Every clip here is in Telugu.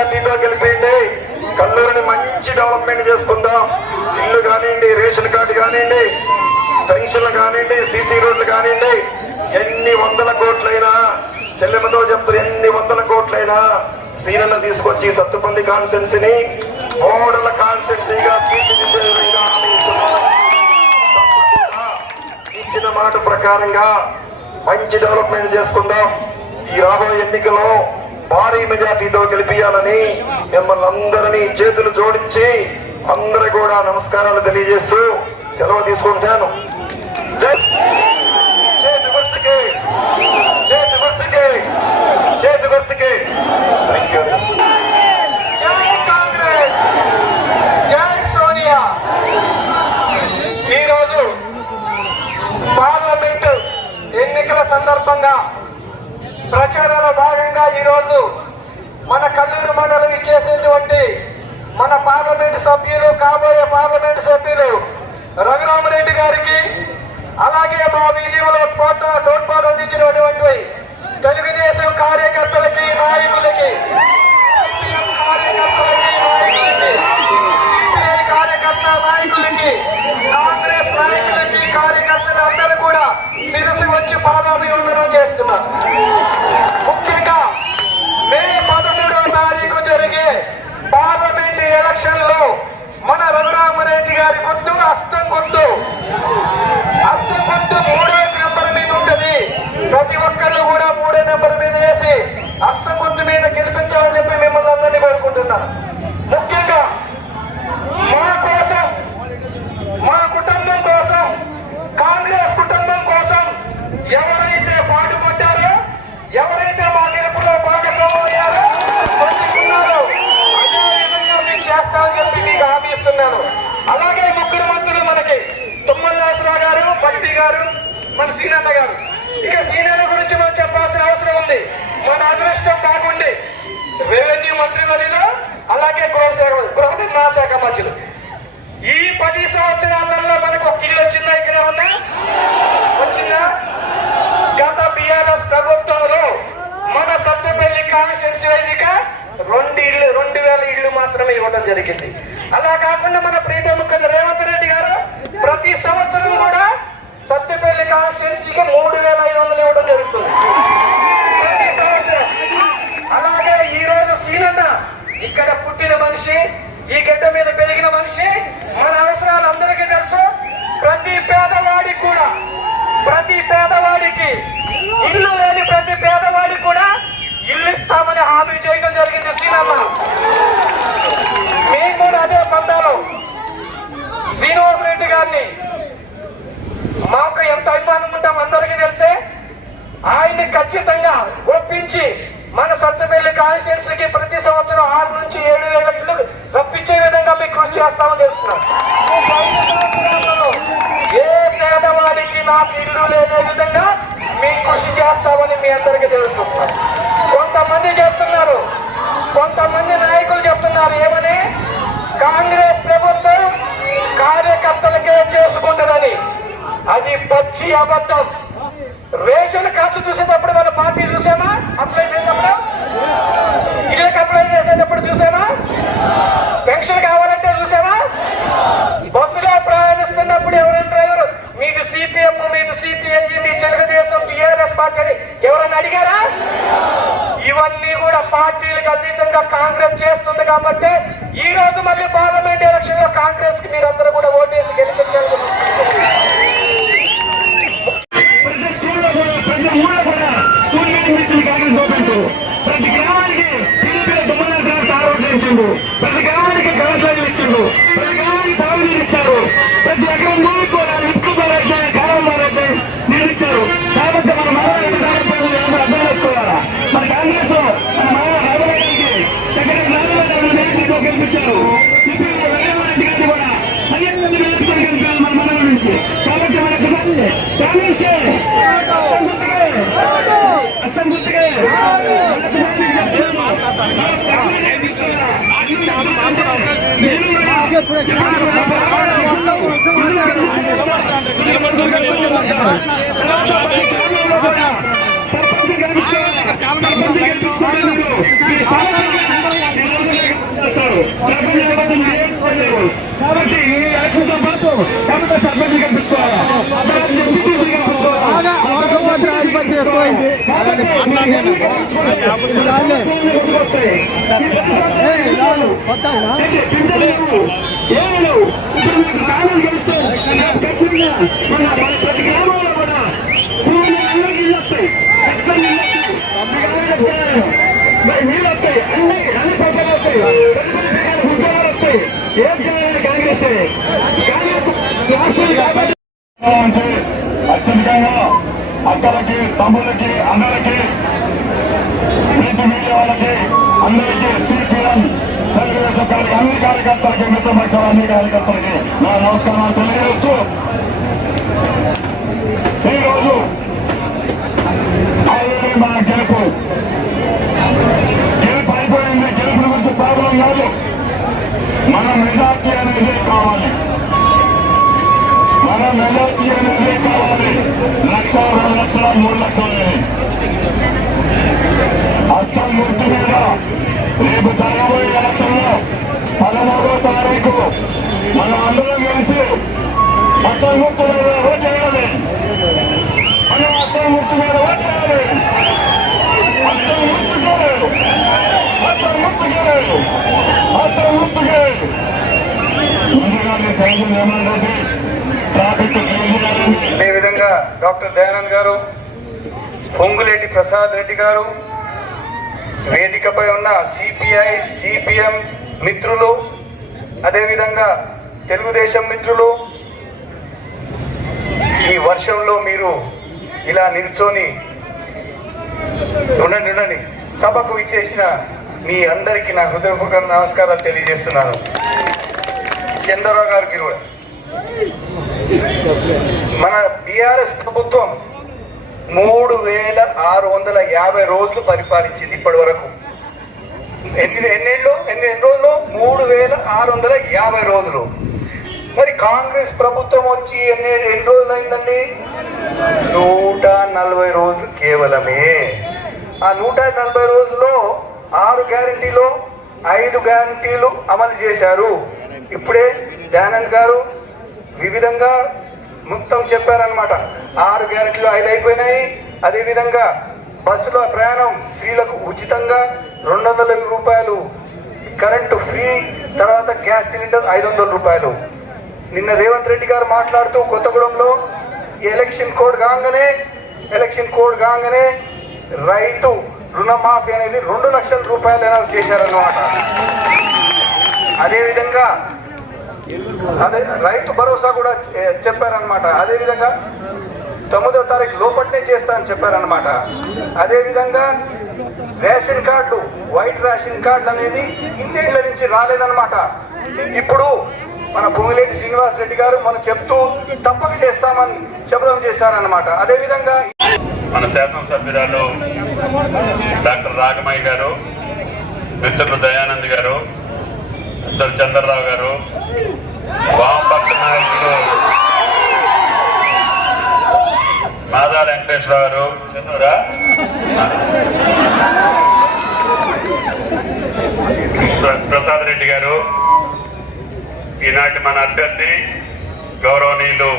మెజార్టీతో గెలిపిండి. కల్లూరుని మంచి డెవలప్మెంట్ చేసుకుందాం. ఇల్లు కానివ్వండి, రేషన్ కార్డు కానివ్వండి, పెన్షన్లు కానివ్వండి, సీసీ రోడ్లు కానివ్వండి, ఎన్ని వందల కోట్లైనా చెల్లెమ్మతో చెప్తారు, ఎన్ని వందల కోట్లైనా సీనన్న తీసుకొచ్చి సత్తుపల్లి కాన్స్టిట్యున్సీని మోడల్ కాన్స్టిట్యున్సీగా తీర్చిదిద్దే విధంగా ఇచ్చిన మాట ప్రకారంగా మంచి డెవలప్మెంట్ చేసుకుందాం. ఈ రాబోయే ఎన్నికల్లో భారీ మెజార్టీతో గెలిపియాలని మిమ్మల్ని అందరినీ చేతులు జోడించి అందరూ కూడా నమస్కారాలు తెలియజేస్తూ సెలవు తీసుకుంటాను. చేతి గుర్తుకే, చేతి గుర్తుకే, చేతి గుర్తుకే. Thank you. జై కాంగ్రెస్, జై సోనియా. ఈరోజు పార్లమెంటు ఎన్నికల సందర్భంగా ప్రచారంలో భాగంగా ఈరోజు మన కల్లూరు మండలం ఇచ్చేసినటువంటి మన పార్లమెంట్ సభ్యులు, కాబోయే పార్లమెంట్ సభ్యులు రఘురామరెడ్డి గారికి, అలాగే మా విజయంలో తోడ్పాటు అందించినటువంటి తెలుగుదేశం కార్యకర్తలకి, నాయకులకి, సిపిఎం కార్యకర్తలకి, నాయకులకి, సిపిఐ కార్యకర్త నాయకులకి, కాంగ్రెస్ నాయకులకి, కార్యకర్తలందరూ కూడా శిరసు వచ్చి పాదాభివందనం చేస్తున్నారు. ముఖ్యంగా మే 13వ తారీఖు జరిగే పార్లమెంట్ ఎలక్షన్ లో మన రఘురామరెడ్డి గారి గుర్తు హస్తం గుర్తు. హస్తం గుర్తు 3వ నెంబర్ మీద ఉంటుంది. ప్రతి ఒక్కళ్ళు కూడా 3వ నెంబర్ మీద వేసి హస్తం గుర్తు మీద గెలిపించాలని చెప్పి మిమ్మల్ని అందరినీ కోరుకుంటున్నాను. ముఖ్యంగా మా కోసం, మా కుటుంబం కోసం, కాంగ్రెస్ కుటుంబం కోసం ఎవరైతే పాటుపడ్డారో, ఎవరైతే మా గెలుపులో భాగస్వామ్యారో పొందుకున్నారో అదే విధంగా మీకు చేస్తామని చెప్పి మీకు హామీ ఇస్తున్నాను. అలాగే ముగ్గురు మంత్రులు మనకి తుమ్మల నాగేశ్వరరావు గారు, భక్తి గారు, మన సీనన్న గారు. ఇక సీనన్న గురించి మనం చెప్పాల్సిన అవసరం ఉంది. మన అదృష్టం బాగుండి రెవెన్యూ మంత్రి వర్యులు, అలాగే గృహ నిర్మాణ శాఖ మంత్రులు. ఈ 10 సంవత్సరాలలో మనకు ఒక ఇల్లు వచ్చిందా? ఇక్కడ ఉన్నా వచ్చిందా? గత బిఆర్ఎస్ ప్రభుత్వంలో మన సత్తుపల్లి కాన్స్టిట్యున్సీ వైజ్గా 2,000 ఇళ్లు మాత్రమే ఇవ్వడం జరిగింది. అలా కాకుండా మన ప్రీతం ముఖ్యమంత్రి రేవంత్ రెడ్డి గారు ప్రతి సంవత్సరం కూడా సత్తుపల్లి కాన్స్టిట్యున్సీకి 3,500 ఇవ్వడం జరుగుతుంది ప్రతి సంవత్సరం. అలాగే ఈ రోజు సీనన్న ఇక్కడ పుట్టిన మనిషి, ఈ గడ్డ మీద పెరిగిన మనిషి. మన అవసరాలు అందరికీ తెలుసు. ప్రతి పేదవాడికి కూడా, ప్రతి పేదవాడికి, ఇల్లు లేని ప్రతి పేదవాడికి కూడా ఇల్లు ఇస్తామని హామీ చేయడం జరిగింది సీనన్న. మేము కూడా అదే పందాలో శ్రీనివాసరెడ్డి గారిని, మాకు ఎంత అభిమానం ఉంటాం అందరికీ తెలిసే, ఆయన్ని ఖచ్చితంగా ఒప్పించి మన సత్తుపల్లి కాన్స్టిట్యున్సీకి ప్రతి సంవత్సరం 6 నుంచి 7,000 ఇళ్లు రప్పించే విధంగా మీకు కృషి చేస్తామని తెలుస్తున్నాం. ఏ పేదవాడికి నాకు ఇల్లు లేనే విధంగా మీకు కృషి చేస్తామని మీ అందరికీ తెలుస్తున్నాం. కొంతమంది చెప్తున్నారు, కొంతమంది నాయకులు చెప్తున్నారు ఏమని, కాంగ్రెస్ ప్రభుత్వం కార్యకర్తలకే చేసుకుంటుందని. అది పచ్చి అబద్ధం. రేషన్ కార్డు చూసేటప్పుడు మన పార్టీ చూసామా? అప్లై చేసేటప్పుడు, ఇళ్ళకి అప్లై చేసేటప్పుడు చూసామా? పెన్షన్ కావాలంటే చూసామా? బస్సులో ప్రయాణిస్తున్నప్పుడు ఎవరైనా డ్రైవర్ మీకు సిపిఎం, మీకు సిపిఐ, మీ తెలుగుదేశం, టీఆర్ఎస్ పార్టీ అని ఎవరైనా అడిగారా? ఇవన్నీ కూడా పార్టీలకు అతీతంగా కాంగ్రెస్ చేస్తుంది. కాబట్టి ఈ రోజు మళ్ళీ పార్లమెంట్ ఎలక్షన్ లో కాంగ్రెస్ కి మీరందరూ కూడా ఓటేసి గెలిపించాలి. ప్రతి గ్రామానికి ప్రతి గ్రామానికి కళాశాలలు ఇచ్చిండు, ప్రతి గ్రామానికి తాగునీరు ఇచ్చారు, ప్రతి ఎకరం నీరు కూడా ఇంట్లో కాలం నీరు ఇచ్చారు. కాబట్టి మన మానవులకి అర్థం చేసుకోవాలా. మన కాంగ్రెస్ మన మానవులకి దగ్గర గెలిపించారు. ఇప్పుడు రెడ్డి గారిని కూడా 15 మంది గెలిపారు మన మనవుల నుంచి. కాబట్టి మనకు కాంగ్రెస్ అసంతృప్తిగా చాలా సర్పంచ్ కల్పించుకోవాలి, ప్రతి గ్రామంలో కూడా నీళ్ళు వస్తాయి, నీళ్ళు వస్తాయి, అన్ని సౌకర్యాలు వస్తాయి, ఉద్యోగాలు వస్తాయి. ఏం చేయాలని కాంగ్రెస్ అత్యధికంగా అక్కలకి, తమ్ముళ్ళకి, అన్నలకి, నీటి మీడియా వాళ్ళకి, అందరికీ సిపిఎం తెలుగుదేశం అన్ని కార్యకర్తలకి, మిత్రపక్షాల అన్ని కార్యకర్తలకి నా నమస్కారాలు తెలియజేస్తూ ఈరోజు మన గెలుపు అయిపోయింది. గెలుపుల గురించి ప్రాబ్లం కాదు, మన మెజార్టీ అనేది కావాలి, మన మెజార్టీ అనేది కావాలి. 1,00,000, 2 లక్షల, 3 లక్షలు హస్తం గుర్తు మీద రేపు జరగబోయే ఎలక్షన్ లో 13వ తారీఖు మనం అందరం కలిసి హస్తం గుర్తు మీద ఓటేయాలి. మనం హస్తం గుర్తు మీద ఓటేయాలి. హస్తం గుర్తుకే, హస్తం గుర్తుకే, హస్తం గుర్తుకే. ముందుగా thank you Jagan Reddy. Traffic అదేవిధంగా డాక్టర్ దయానంద్ గారు, పొంగులేటి ప్రసాద్ రెడ్డి గారు, వేదికపై ఉన్న సిపిఐ, సిపిఎం మిత్రులు, అదేవిధంగా తెలుగుదేశం మిత్రులు, ఈ వర్షంలో మీరు ఇలా నిల్చొని ఉండండి సభకు ఇచ్చేసిన మీ అందరికీ నా హృదయపూర్వక నమస్కారాలు తెలియజేస్తున్నాను. చంద్రరావు గారికి కూడా మన బీఆర్ఎస్ ప్రభుత్వం 3,650 రోజులు పరిపాలించింది ఇప్పటి వరకు. ఎన్ని రోజులు? 3,650 రోజులు. మరి కాంగ్రెస్ ప్రభుత్వం వచ్చి ఎన్ని రోజులు అయిందండి? 140 రోజులు కేవలమే. ఆ 140 రోజుల్లో 6 గ్యారంటీలు, 5 గ్యారంటీలు అమలు చేశారు. ఇప్పుడే దయానంద్ గారు వివిధంగా మొత్తం చెప్పారనమాట. 6 గ్యారెంటీలు 5 అయిపోయినాయి. అదేవిధంగా బస్సులో ప్రయాణం స్త్రీలకు ఉచితంగా 200 రూపాయలు, కరెంటు ఫ్రీ, తర్వాత గ్యాస్ సిలిండర్ 500 రూపాయలు. నిన్న రేవంత్ రెడ్డి గారు మాట్లాడుతూ కొత్తగూడెంలో ఎలక్షన్ కోడ్ కాగానే రైతు రుణమాఫీ అనేది 2 లక్షల రూపాయలు అనౌన్స్ చేశారన్నమాట. అదేవిధంగా రైతు భరోసా కూడా చెప్పారనమాట. అదేవిధంగా 9వ తారీఖు లోపట్నే చేస్తా అని చెప్పారనమాట. అదేవిధంగా రేషన్ కార్డులు, వైట్ రేషన్ కార్డులు అనేది ఇన్నేళ్ల నుంచి రాలేదన్నమాట. ఇప్పుడు మన పొంగులేటి శ్రీనివాస్ రెడ్డి గారు మనం చెప్తూ తప్పక చేస్తామని శపథం చేశారనమాట. అదేవిధంగా మన శాసనసభ్యురాలు డాక్టర్ రాగమయ్య గారు, మిత్రులు దయానంద్ గారు, ఇద్దరు చంద్రరావు గారు, వామపక్ష నాయకులు మాదా వెంకటేశ్వరరావు గారు, చంద్రరా ప్రసాద్ రెడ్డి గారు, ఈనాటి మన అభ్యర్థి గౌరవనీయులు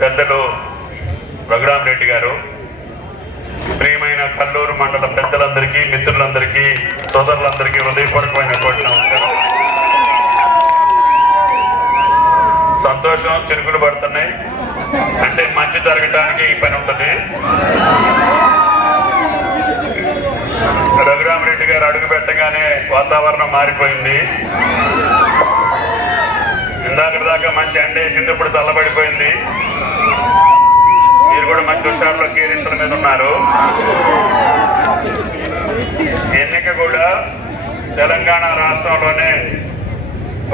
పెద్దలు రఘురామరెడ్డి గారు, ప్రియమైన కల్లూరు మండల పెద్దలందరికీ, మిత్రులందరికీ, సోదరులందరికీ హృదయపూర్వకమైనటువంటి నమస్కారం. సంతోషం చిరుకులు పడుతున్నాయి. అంటే మంచి జరగడానికి ఈ పని ఉంటుంది. రఘురామరెడ్డి గారు అడుగు పెట్టగానే వాతావరణం మారిపోయింది. ఇందాక దాకా మంచి ఎండేసింది, ఇప్పుడు చల్లబడిపోయింది. మీరు కూడా మంచి హుషారులో కేరింతల మీద ఉన్నారు. ఎన్నిక కూడా తెలంగాణ రాష్ట్రంలోనే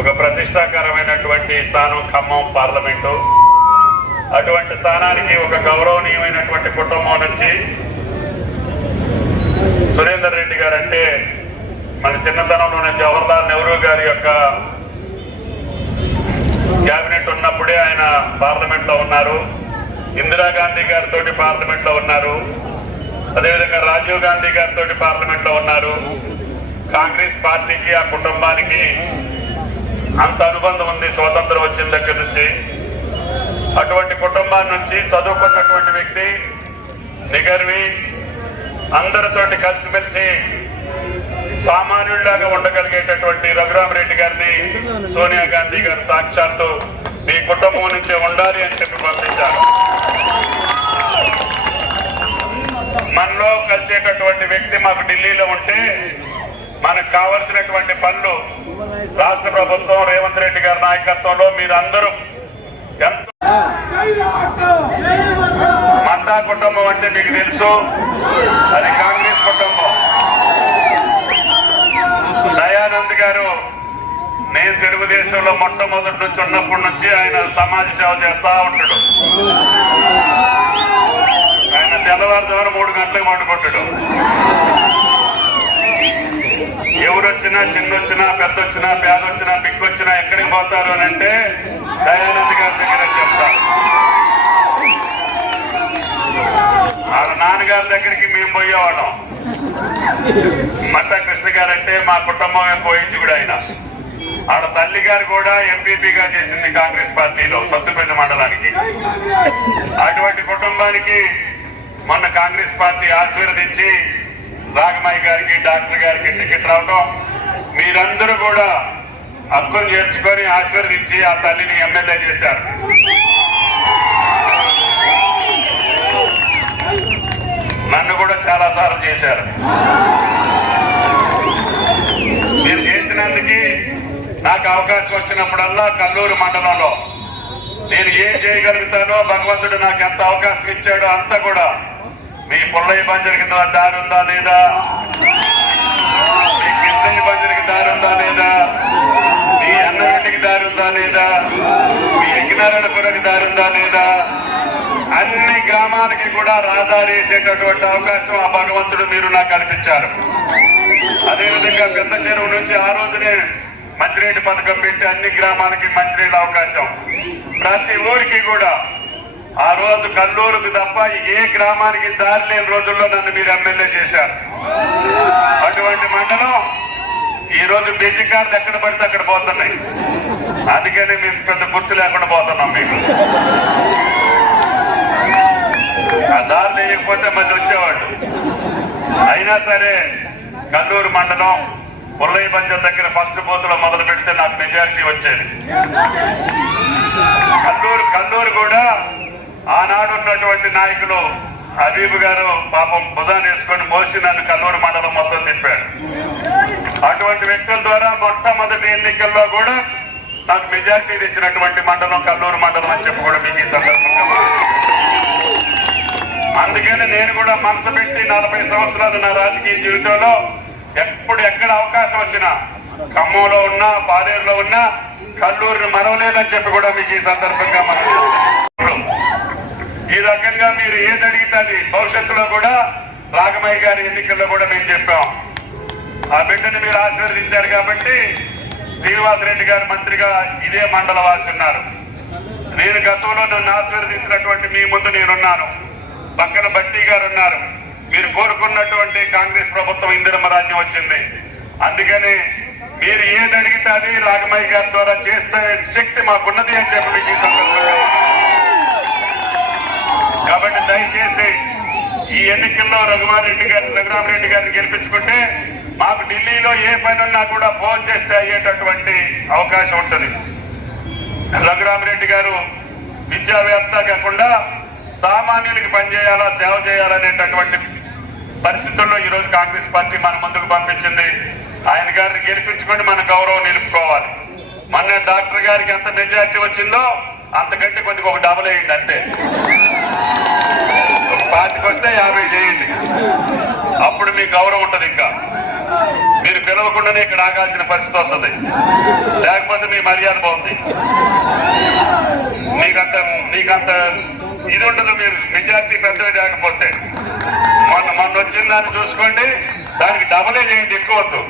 ఒక ప్రతిష్టాకరమైనటువంటి స్థానం ఖమ్మం పార్లమెంటు. అటువంటి స్థానానికి ఒక గౌరవనీయమైనటువంటి కుటుంబం నుంచి సురేందర్ రెడ్డి గారు అంటే మన చిన్నతనంలోనే జవహర్లాల్ నెహ్రూ గారి యొక్క క్యాబినెట్ ఉన్నప్పుడే ఆయన పార్లమెంట్ లో ఉన్నారు. ఇందిరాగాంధీ గారితో పార్లమెంట్ లో ఉన్నారు. అదేవిధంగా రాజీవ్ గాంధీ గారితో పార్లమెంట్ లో ఉన్నారు. కాంగ్రెస్ పార్టీకి, ఆ కుటుంబానికి అంత అనుబంధం ఉంది స్వాతంత్రం వచ్చిన దగ్గర నుంచి. అటువంటి కుటుంబాన్ని నుంచి చదువుకున్నటువంటి వ్యక్తి, నిగర్వి, అందరితోటి కలిసిమెలిసి సామాన్యుడిలాగా ఉండగలిగేటటువంటి రఘురామరెడ్డి గారిని సోనియా గాంధీ గారు సాక్షాత్తు మీ కుటుంబం నుంచే ఉండాలి అని చెప్పి పంపించారు. మనలో కలిసేటటువంటి వ్యక్తి మాకు ఢిల్లీలో ఉంటే మనకు కావలసినటువంటి పనులు రాష్ట్ర ప్రభుత్వం రేవంత్ రెడ్డి గారి నాయకత్వంలో మీరందరూ ఎంతో మందా కుటుంబం అంటే మీకు తెలుసు, అది కాంగ్రెస్ కుటుంబం. దయానంద్ గారు నేను తెలుగుదేశంలో మొట్టమొదటి నుంచి ఉన్నప్పటి నుంచి ఆయన సమాజ సేవ చేస్తా ఉంటాడు. ఆయన తెల్లవారుజామున 3 గంటలకు పండుకుంటాడు. ఎవరొచ్చినా, చిన్నొచ్చినా, పెద్దొచ్చినా, పేదొచ్చినా, బిగ్గొచ్చినా ఎక్కడికి పోతారు అని అంటే దయానంద్ గారి దగ్గర చెప్తారు. వాళ్ళ నాన్నగారి దగ్గరికి మేము పోయేవాళ్ళం. మట్టా కృష్ణ గారు అంటే మా కుటుంబమే పోయించుకుడు. ఆయన ఆడ తల్లి గారు కూడా ఎంపీపీగా చేసింది కాంగ్రెస్ పార్టీలో సత్తుపల్లి మండలానికి. అటువంటి కుటుంబానికి మొన్న కాంగ్రెస్ పార్టీ ఆశీర్వదించి రాగమయ్య గారికి, డాక్టర్ గారికి టికెట్ రావడం, మీరందరూ కూడా హక్కును చేర్చుకొని ఆశీర్వదించి ఆ తల్లిని ఎమ్మెల్యే చేశారు. నన్ను కూడా చాలా సార్లు చేశారు. మీరు చేసినందుకు నాకు అవకాశం వచ్చినప్పుడల్లా కల్లూరు మండలంలో నేను ఏం చేయగలుగుతానో భగవంతుడు నాకు ఎంత అవకాశం ఇచ్చాడో అంతా కూడా మీ పుల్లయ్య బంజరికి దారి ఉందా లేదా, మీ కృష్ణయ్య బంజరికి దారి ఉందా లేదా, మీ అన్నగడ్డికి దారి ఉందా లేదా, మీ యజ్ఞనారాయణపురికి దారి ఉందా లేదా, అన్ని గ్రామాలకి కూడా రహదారి వేసేటటువంటి అవకాశం ఆ భగవంతుడు మీరు నాకు కల్పించారు. అదేవిధంగా పెద్ద చెరువు నుంచి ఆ రోజునే మంచినీటి పథకం పెట్టి అన్ని గ్రామాలకి మంచినీళ్ళ అవకాశం. ప్రతి ఊరికి కూడా ఆ రోజు కల్లూరుకు తప్ప ఏ గ్రామానికి దారి లేని రోజుల్లో నన్ను మీరు ఎమ్మెల్యే చేశారు. అటువంటి మండలం ఈ రోజు బిజీ కార్లు ఎక్కడ పడితే అక్కడ పోతున్నాయి. అందుకని మేము పెద్ద గుర్తు లేకుండా పోతున్నాం. మీకు ఆ దారి లేకపోతే మళ్ళీ వచ్చేవాళ్ళు. అయినా సరే కల్లూరు మండలం పుల్లయ్య బంజర్ దగ్గర ఫస్ట్ బూత్ లో మొదలు పెడితే నాకు మెజారిటీ వచ్చేది. కల్లూరు కూడా ఆనాడు ఉన్నటువంటి నాయకులు హబీబ్ గారు పాపం భుజాన్ని వేసుకొని మోసి నన్ను కల్లూరు మండలం మొత్తం తిప్పాడు. అటువంటి వ్యక్తుల ద్వారా మొట్టమొదటి ఎన్నికల్లో కూడా నాకు మెజారిటీ ఇచ్చినటువంటి మండలం కల్లూరు మండలం అని చెప్పి కూడా మీకు ఈ సందర్భంగా. అందుకని నేను కూడా మనసు పెట్టి 40 సంవత్సరాలు నా రాజకీయ జీవితంలో ఎప్పుడు ఎక్కడ అవకాశం వచ్చినా ఖమ్మంలో ఉన్నా, పాలేరులో ఉన్నా కల్లూరుని మరవలేదని చెప్పి కూడా మీకు ఈ సందర్భంగా మనం ఈ రకంగా మీరు ఏది అడిగితే అది భవిష్యత్తులో కూడా రాగమయ్య గారి ఎన్నికల్లో కూడా మేము చెప్పాం. ఆ బిడ్డని మీరు ఆశీర్వదించారు కాబట్టి శ్రీనివాసరెడ్డి గారు మంత్రిగా ఇదే మండల వాసి ఉన్నారు. నేను గతంలో నన్ను ఆశీర్వదించినటువంటి మీ ముందు నేనున్నాను. పక్కన బట్టి గారు ఉన్నారు. మీరు కోరుకున్నటువంటి కాంగ్రెస్ ప్రభుత్వం ఇందిరమ్మ రాజ్యం వచ్చింది. అందుకని మీరు ఏది అడిగితే అది రాగమయ్య గారి ద్వారా చేస్తే శక్తి మాకున్నది అని చెప్పి మీకు ఈ సందర్భంగా. కాబట్టి దయచేసి ఈ ఎన్నికల్లో రఘురామరెడ్డి గారిని గెలిపించుకుంటే మాకు ఢిల్లీలో ఏ పని ఉన్నా కూడా ఫోన్ చేస్తే అయ్యేటటువంటి అవకాశం ఉంటుంది. రఘురామరెడ్డి గారు విద్యావేత్త కాకుండా సామాన్యులకి పనిచేయాలా, సేవ చేయాలనేటటువంటి పరిస్థితుల్లో ఈరోజు కాంగ్రెస్ పార్టీ మన ముందుకు పంపించింది. ఆయన గారిని గెలిపించుకొని మన గౌరవం నిలుపుకోవాలి. మొన్న డాక్టర్ గారికి ఎంత మెజారిటీ వచ్చిందో అంతకంటే కొద్దిగా ఒక డబల్ వేయండి అంతే. ఒక 25 వస్తే 50 చేయండి. అప్పుడు మీ గౌరవం ఉంటుంది. ఇంకా మీరు పిలవకుండానే ఇక్కడ ఆగాల్సిన పరిస్థితి వస్తుంది. లేకపోతే మీ మర్యాద బాగుంది. మీకంత ఇది ఉండదు. మీరు మెజారిటీ పెద్దవి లేకపోతే మొన్న వచ్చిన దాన్ని చూసుకోండి, దానికి డబలే చేయండి, ఎక్కువ వద్దు.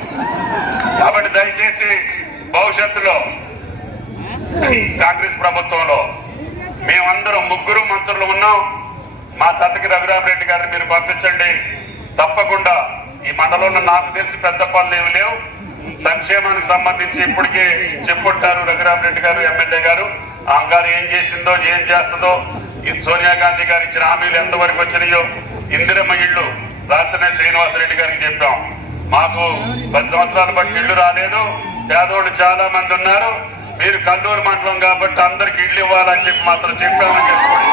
కాబట్టి దయచేసి భవిష్యత్తులో కాంగ్రెస్ ప్రభుత్వంలో మేమందరం 3 మంత్రులు ఉన్నాం. మా చతకి రఘురామరెడ్డి గారిని మీరు పంపించండి. తప్పకుండా ఈ మండలంలో నాకు తెలిసి పెద్ద పనులు ఏమి లేవు. సంక్షేమానికి సంబంధించి ఇప్పటికే చెప్పుంటారు రఘురామరెడ్డి గారు, ఎమ్మెల్యే గారు. ఆ అంగారు ఏం చేసిందో ఏం చేస్తుందో, ఇది సోనియా గాంధీ గారు ఇచ్చిన హామీలు ఎంతవరకు వచ్చినాయో, ఇందిరమ్మ ఇళ్ళు రాత్రినే శ్రీనివాసరెడ్డి గారికి చెప్పాం. మాకు 10 సంవత్సరాల బట్టి ఇళ్ళు రాలేదు, పేదోళ్ళు చాలా మంది ఉన్నారు, మీరు కల్లూరు మండలం కాబట్టి అందరికి ఇళ్ళు ఇవ్వాలని చెప్పి మాత్రం చెప్పామని చెప్పుకోండి.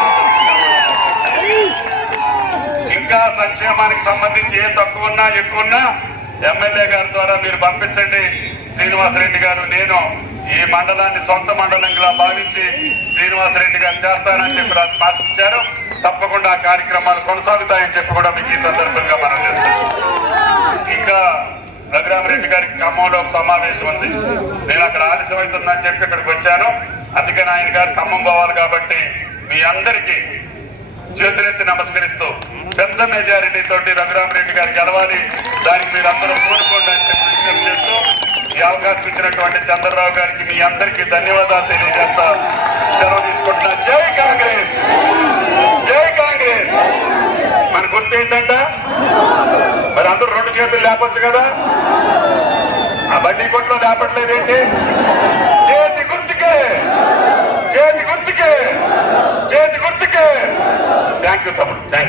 ఇంకా సంక్షేమానికి సంబంధించి ఏ తక్కువ ఉన్నా ఎక్కువ ఉన్నా ఎమ్మెల్యే గారి ద్వారా మీరు పంపించండి. శ్రీనివాసరెడ్డి గారు నేను ఈ మండలాన్ని సొంత మండలంగా భావించి శ్రీనివాసరెడ్డి గారు చేస్తానని చెప్పి మాటిచ్చారు. తప్పకుండా ఆ కార్యక్రమాలు కొనసాగుతాయని చెప్పి కూడా మీకు ఈ సందర్భంగా మనం చేస్తాం. ఇంకా రఘురామరెడ్డి గారికి ఖమ్మంలో ఒక సమావేశం ఉంది. నేను అక్కడ ఆలస్యం అవుతుందని చెప్పి ఇక్కడికి వచ్చాను. అందుకని ఆయన గారు ఖమ్మం పోవాలి కాబట్టి మీ అందరికీ చేతులెత్తి నమస్కరిస్తూ పెద్ద మెజారిటీ తోటి రఘురామరెడ్డి గారు గెలవాలి, దానికి మీరు అందరూ కోరుకోండి అని చెప్పి విజ్ఞప్తి చేస్తూ ఈ అవకాశం ఇచ్చినటువంటి చంద్రరావు గారికి మీ అందరికీ ధన్యవాదాలు తెలియజేస్తా సెలవు తీసుకుంటున్నా. జై కాంగ్రెస్, జై కాంగ్రెస్. మన గుర్తు ఏంటంట? మరి అందరూ 2 చేతులు లేపొచ్చు కదా, ఆ బడ్డీ కొట్లో లేపట్లేదేంటి? చేతి గుర్తుకే, చేతి గుర్తుకే, చేతి గుర్తుకే. థ్యాంక్ యూ తమ్ముడు, థ్యాంక్ యూ.